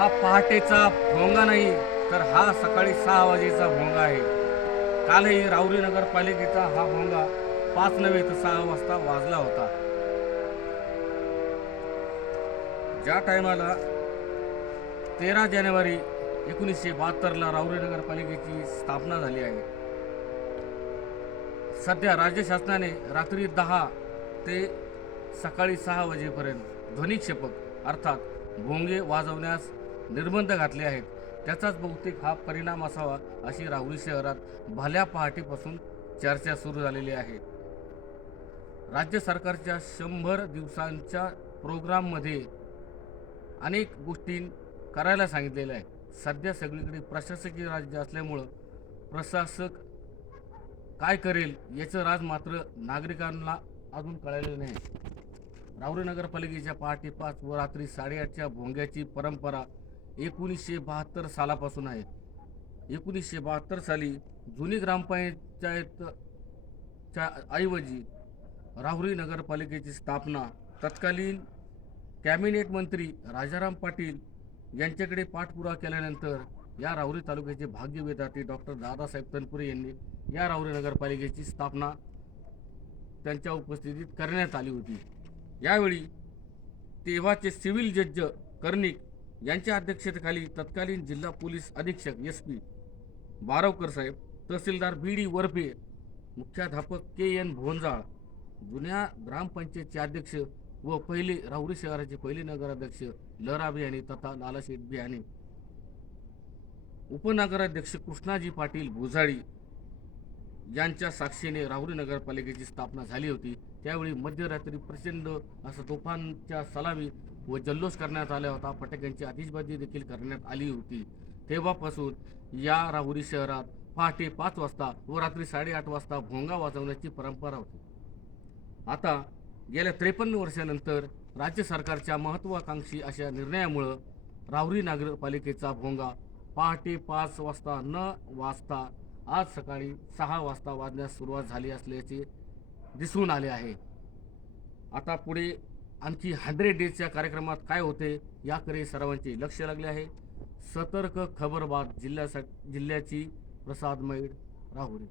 हा पहाटेचा भोंगा नाही तर हा सकाळी सहा वाजेचा भोंगा आहे. कालही राऊरी नगरपालिकेचा हा भोंगा पाच नव्हे तर सहा वाजता वाजला होता. ज्या टायमाला तेरा जानेवारी एकोणीसशे बहात्तरला राऊरी नगरपालिकेची स्थापना झाली आहे सध्या राज्य शासनाने रात्री दहा ते सकाळी सहा वाजेपर्यंत ध्वनिक्षेपक अर्थात भोंगे वाजवण्यास निर्बंध घातले आहेत. त्याचाच बहुतेक हा परिणाम असावा अशी राहुरी शहरात भल्या पहाटेपासून चर्चा सुरू झालेली आहे. राज्य सरकारच्या शंभर दिवसांच्या प्रोग्राममध्ये अनेक गोष्टी करायला सांगितलेल्या आहे सध्या सगळीकडे प्रशासकीय राज्य असल्यामुळं प्रशासक काय करेल याचं राज मात्र नागरिकांना अजून कळलेलं नाही. राहुरी नगरपालिकेच्या पहाटे पाच व रात्री साडेआठच्या भोंग्याची परंपरा एकोणीसशे बहात्तर सालापासून आहे एकोणीसशे बहात्तर साली जुनी ग्रामपंचायतच्या ऐवजी राहुरी नगरपालिकेची स्थापना तत्कालीन कॅबिनेट मंत्री राजाराम पाटील यांच्याकडे पाठपुरा केल्यानंतर या राहुरी तालुक्याचे भाग्यविधाते डॉक्टर दादासाहेब तनपुरे यांनी या राहुरी नगरपालिकेची स्थापना त्यांच्या उपस्थितीत करण्यात आली होती. यावेळी तेव्हाचे सिव्हिल जज कर्णिक यांच्या अध्यक्षतेखाली तत्कालीन जिल्हा पोलीस अधीक्षक एस पी बारवकर साहेब तहसीलदार बी डी वरफे मुख्याध्यापक के एन भोंजाळ जुन्या ग्रामपंचायतचे अध्यक्ष व पहिले राहुरी शहराचे पहिले नगराध्यक्ष लहरा बियाणे तथा लालाशेठ बियाणे. उपनगराध्यक्ष कृष्णाजी पाटील भुजाळी यांच्या साक्षीने राहुरी नगरपालिकेची स्थापना झाली होती. त्यावेळी मध्यरात्री प्रचंड असं तोफांच्या सलामी व जल्लोष करण्यात आला होता. फटाक्यांची आतिषबाजी देखील करण्यात आली होती. तेव्हापासून या राहुरी शहरात पहाटे पाच वाजता व रात्री साडेआठ वाजता भोंगा वाजवण्याची परंपरा होती. आता गेल्या त्रेपन्न वर्षानंतर राज्य सरकारच्या महत्त्वाकांक्षी अशा निर्णयामुळं राहुरी नगरपालिकेचा भोंगा पहाटे पाच वाजता न वाजता आज सकाळी सहा वाजता वाजण्यास सुरुवात झाली असल्याचे दिसून आले आहे. आता पुढे आणखी हंड्रेड डेजच्या कार्यक्रमात काय होते याकडे सर्वांचे लक्ष लागले आहे. सतर्क खबरबात जिल्ह्यासा जिल्ह्याची प्रसाद मैड राहुरी.